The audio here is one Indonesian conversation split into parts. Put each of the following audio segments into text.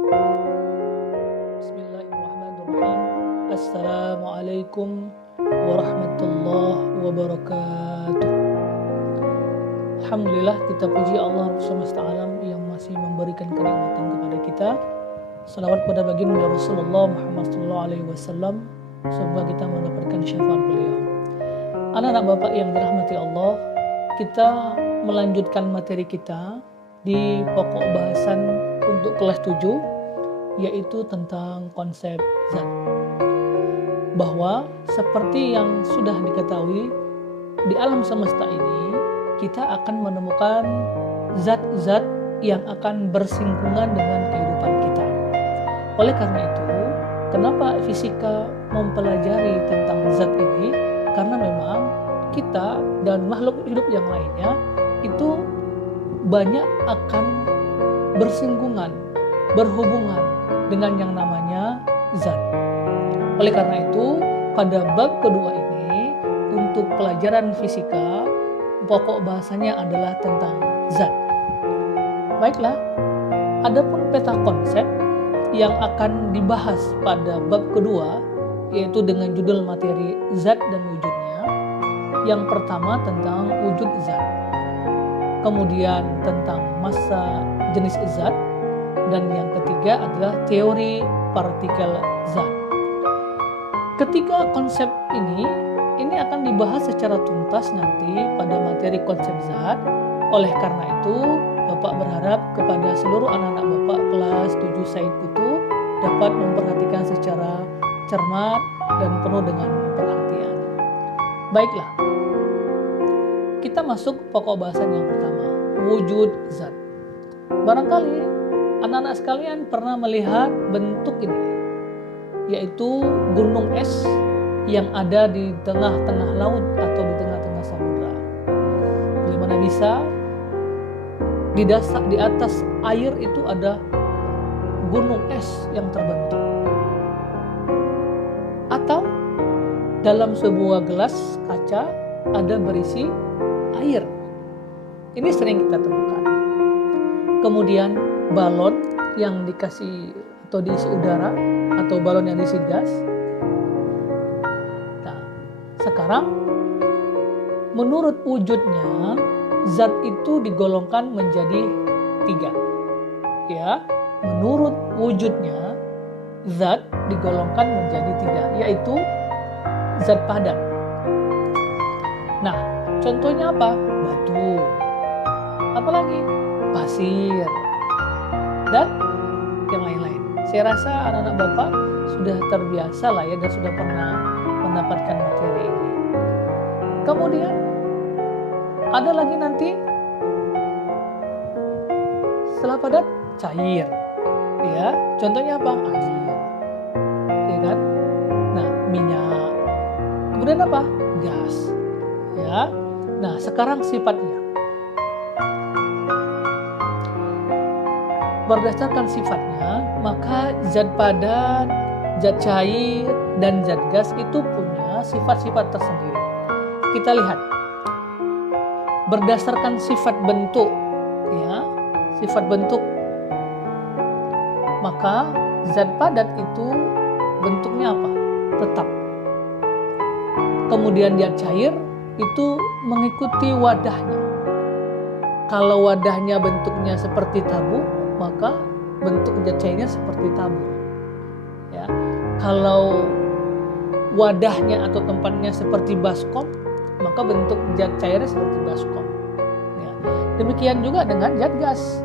Bismillahirrahmanirrahim. Assalamualaikum warahmatullahi wabarakatuh. Alhamdulillah, kita puji Allah semesta alam yang masih memberikan kenikmatan kepada kita. Salawat kepada baginda Rasulullah Muhammad SAW. Semoga kita mendapatkan syafaat beliau. Anak-anak Bapak yang dirahmati Allah, kita melanjutkan materi kita di pokok bahasan untuk kelas 7, yaitu tentang konsep zat. Bahwa seperti yang sudah diketahui, di alam semesta ini kita akan menemukan zat-zat yang akan bersinggungan dengan kehidupan kita. Oleh karena itu, kenapa fisika mempelajari tentang zat ini? Karena memang kita dan makhluk hidup yang lainnya itu banyak akan bersinggungan, berhubungan dengan yang namanya zat. Oleh karena itu, pada bab kedua ini, untuk pelajaran fisika, pokok bahasanya adalah tentang zat. Baiklah, adapun peta konsep yang akan dibahas pada bab kedua, yaitu dengan judul materi zat dan wujudnya. Yang pertama tentang wujud zat, kemudian tentang massa jenis zat, dan yang ketiga adalah teori partikel zat. Ketiga konsep ini akan dibahas secara tuntas nanti pada materi konsep zat. Oleh karena itu, Bapak berharap kepada seluruh anak-anak Bapak kelas 7 Said Kutu dapat memperhatikan secara cermat dan penuh dengan perhatian. Baiklah, kita masuk pokok bahasan yang pertama, wujud zat. Barangkali anak-anak sekalian pernah melihat bentuk ini, yaitu gunung es yang ada di tengah-tengah laut atau di tengah-tengah samudra. Bagaimana bisa di atas air itu ada gunung es yang terbentuk? Atau dalam sebuah gelas kaca ada berisi air. Ini sering kita temukan. Kemudian balon yang dikasih atau diisi udara atau balon yang diisi gas. Nah, sekarang menurut wujudnya zat itu digolongkan menjadi 3. Ya, menurut wujudnya zat digolongkan menjadi 3, yaitu zat padat. Nah, contohnya apa? Batu. Apalagi? Pasir. Dan yang lain-lain. Saya rasa anak-anak Bapak sudah terbiasa lah ya, dan sudah pernah mendapatkan materi ini. Kemudian ada lagi nanti setelah padat cair. Ya, contohnya apa? Air. Ya kan? Nah, minyak. Kemudian apa? Gas. Ya. Nah, sekarang sifatnya. Berdasarkan sifatnya, maka zat padat, zat cair, dan zat gas itu punya sifat-sifat tersendiri. Kita lihat. Berdasarkan sifat bentuk, ya, sifat bentuk, maka zat padat itu bentuknya apa? Tetap. Kemudian zat cair itu mengikuti wadahnya. Kalau wadahnya bentuknya seperti tabung, maka bentuk zat cairnya seperti tabung. Ya. Kalau wadahnya atau tempatnya seperti baskom, maka bentuk zat cairnya seperti baskom. Ya. Demikian juga dengan zat gas.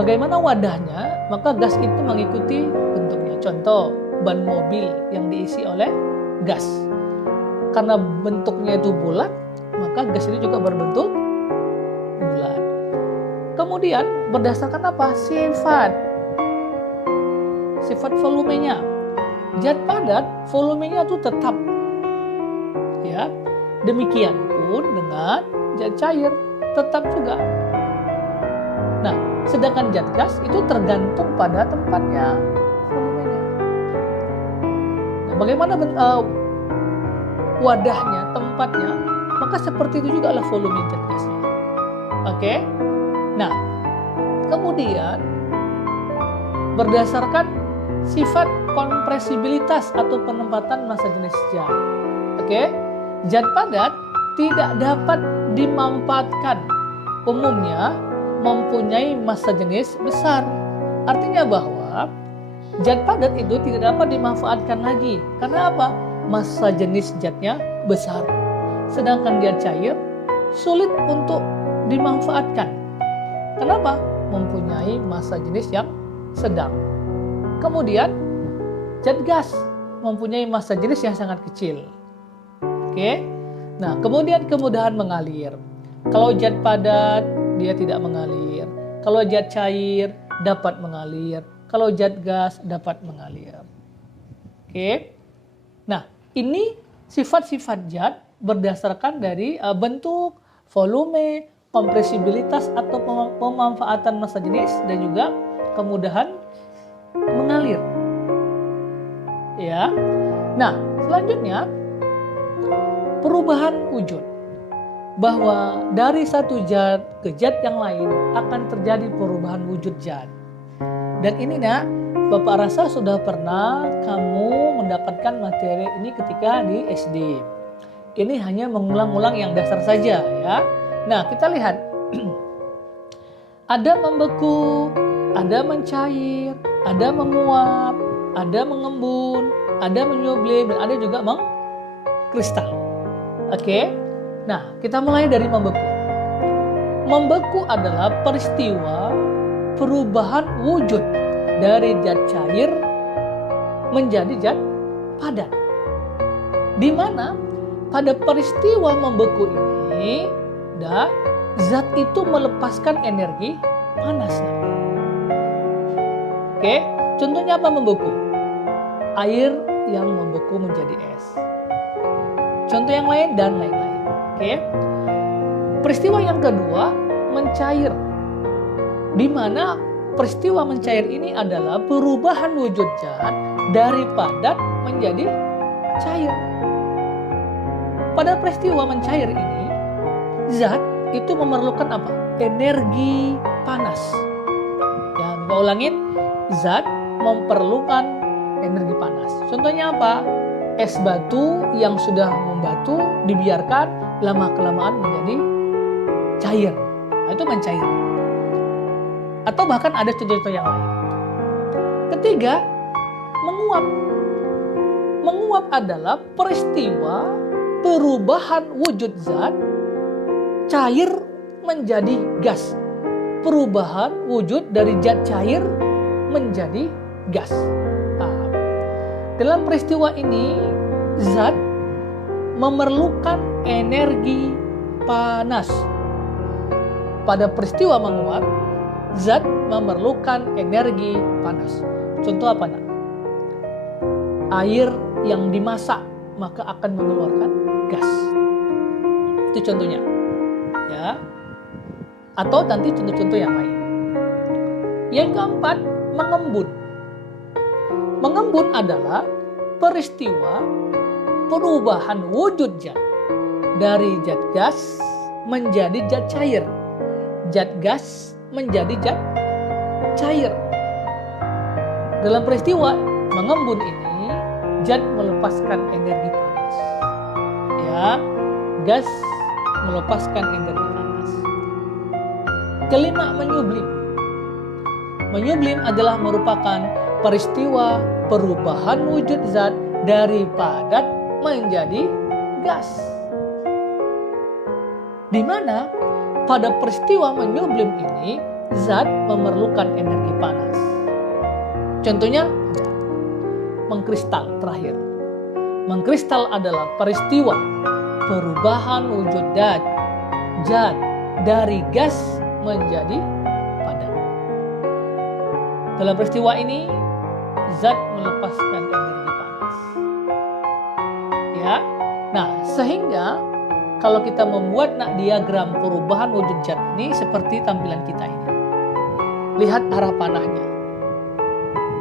Bagaimana wadahnya, maka gas itu mengikuti bentuknya. Contoh, ban mobil yang diisi oleh gas. Karena bentuknya itu bulat, maka gas itu juga berbentuk bulat. Kemudian berdasarkan apa? Sifat volumenya. Zat padat volumenya itu tetap. Ya. Demikian pun dengan zat cair tetap juga. Nah, sedangkan zat gas itu tergantung pada tempatnya volumenya. Nah, bagaimana wadahnya, tempatnya, maka seperti itu juga adalah volume zat gasnya. Oke? Nah, kemudian berdasarkan sifat kompresibilitas atau penempatan massa jenis zat. Oke, zat padat tidak dapat dimanfaatkan, umumnya mempunyai massa jenis besar. Artinya bahwa zat padat itu tidak dapat dimanfaatkan lagi. Karena apa? Massa jenis zatnya besar. Sedangkan zat cair sulit untuk dimanfaatkan. Kenapa? Mempunyai massa jenis yang sedang. Kemudian zat gas mempunyai massa jenis yang sangat kecil. Oke. Nah, kemudian kemudahan mengalir. Kalau zat padat dia tidak mengalir. Kalau zat cair dapat mengalir. Kalau zat gas dapat mengalir. Oke. Nah, ini sifat-sifat zat berdasarkan dari bentuk, volume, kompresibilitas atau pemanfaatan massa jenis dan juga kemudahan mengalir. Ya. Nah, selanjutnya perubahan wujud. Bahwa dari satu zat ke zat yang lain akan terjadi perubahan wujud zat. Dan ini nak, Bapak rasa sudah pernah kamu mendapatkan materi ini ketika di SD. Ini hanya mengulang-ulang yang dasar saja ya. Nah, kita lihat. Ada membeku, ada mencair, ada menguap, ada mengembun, ada menyublim, dan ada juga mengkristal. Oke. Nah, kita mulai dari membeku. Membeku adalah peristiwa perubahan wujud dari zat cair menjadi zat padat. Di mana pada peristiwa membeku ini, zat itu melepaskan energi panas. Oke, contohnya apa membeku? Air yang membeku menjadi es. Contoh yang lain dan lain-lain. Oke. Peristiwa yang kedua, mencair. Di mana peristiwa mencair ini adalah perubahan wujud zat dari padat menjadi cair. Pada peristiwa mencair ini, zat itu memerlukan apa? Energi panas. Ya, Bapak ulangin, zat memerlukan energi panas. Contohnya apa? Es batu yang sudah membatu dibiarkan lama-kelamaan menjadi cair. Nah, itu mencair. Atau bahkan ada contoh-contoh yang lain. Ketiga, menguap. Menguap adalah peristiwa perubahan wujud zat cair menjadi gas. Perubahan wujud dari zat cair menjadi gas. Nah, dalam peristiwa ini zat memerlukan energi panas. Pada peristiwa menguap, zat memerlukan energi panas. Contoh apa nak? Air yang dimasak maka akan mengeluarkan gas. Itu contohnya. Ya. Atau nanti contoh-contoh yang lain. Yang keempat, mengembun. Mengembun adalah peristiwa perubahan wujud zat dari zat gas menjadi zat cair. Zat gas menjadi zat cair. Dalam peristiwa mengembun ini, zat melepaskan energi panas. Ya, gas melepaskan energi panas. Kelima, menyublim. Menyublim adalah merupakan peristiwa perubahan wujud zat dari padat menjadi gas. Di mana pada peristiwa menyublim ini zat memerlukan energi panas. Contohnya mengkristal terakhir. Mengkristal adalah peristiwa perubahan wujud zat dari gas menjadi padat. Dalam peristiwa ini zat melepaskan energi panas. Ya. Nah, sehingga kalau kita membuat diagram perubahan wujud zat ini seperti tampilan kita ini. Lihat arah panahnya.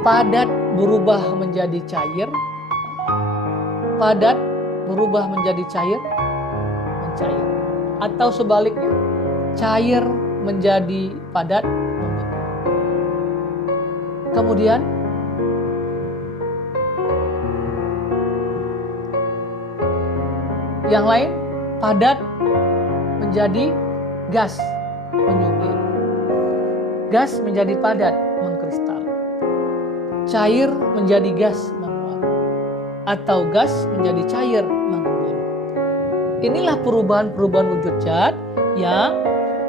Padat berubah menjadi cair. Padat berubah menjadi cair, mencair. Atau sebaliknya, cair menjadi padat, membeku. Kemudian yang lain, padat menjadi gas, menyublim. Gas menjadi padat, mengkristal. Cair menjadi gas, menguap. Atau gas menjadi cair, mengembun. Inilah perubahan-perubahan wujud zat yang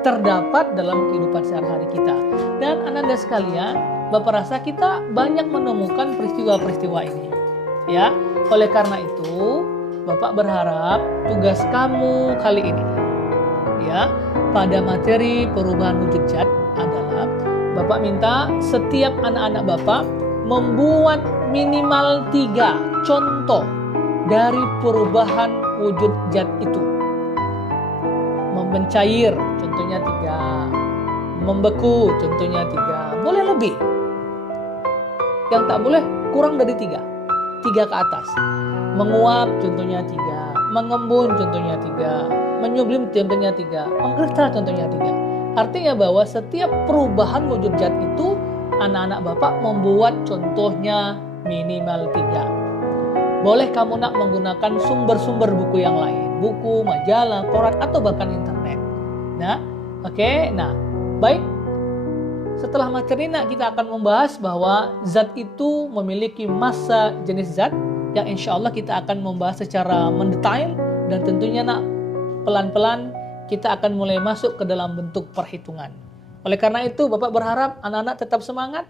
terdapat dalam kehidupan sehari-hari kita. Dan Ananda sekalian, Bapak rasa kita banyak menemukan peristiwa-peristiwa ini. Ya, oleh karena itu, Bapak berharap tugas kamu kali ini, ya, pada materi perubahan wujud zat adalah Bapak minta setiap anak-anak Bapak membuat minimal 3 contoh dari perubahan wujud zat itu. Mencair, contohnya 3. Membeku, contohnya 3. Boleh lebih. Yang tak boleh kurang dari 3. 3 ke atas. Menguap, contohnya 3. Mengembun, contohnya 3. Menyublim, contohnya 3. Mengkristal, contohnya 3. Artinya bahwa setiap perubahan wujud zat itu anak-anak Bapak membuat contohnya minimal 3. Boleh kamu nak menggunakan sumber-sumber buku yang lain. Buku, majalah, koran, atau bahkan internet. Nah, oke. Nah, baik. Setelah materi nak kita akan membahas bahwa zat itu memiliki massa jenis zat yang insya Allah kita akan membahas secara mendetail dan tentunya nak pelan-pelan kita akan mulai masuk ke dalam bentuk perhitungan. Oleh karena itu Bapak berharap anak-anak tetap semangat,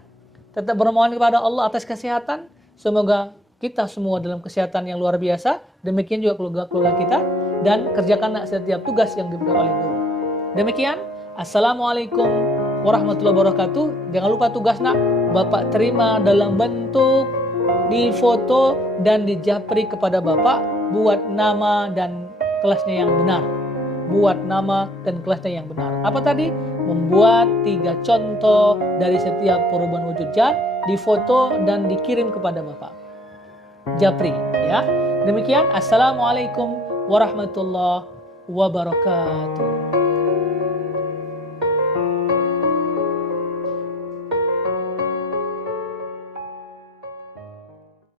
tetap bermohon kepada Allah atas kesehatan. Semoga kita semua dalam kesehatan yang luar biasa. Demikian juga keluarga-keluarga kita dan kerjakan nak setiap tugas yang diberikan oleh guru. Demikian, Assalamualaikum warahmatullahi wabarakatuh. Jangan lupa tugas nak Bapak terima dalam bentuk difoto dan dijapri kepada Bapak. Buat nama dan kelasnya yang benar. Buat nama dan kelasnya yang benar. Apa tadi? Membuat 3 contoh dari setiap perubahan wujud zat, difoto dan dikirim kepada Bapak. Japri, ya. Demikian, Assalamualaikum warahmatullahi wabarakatuh.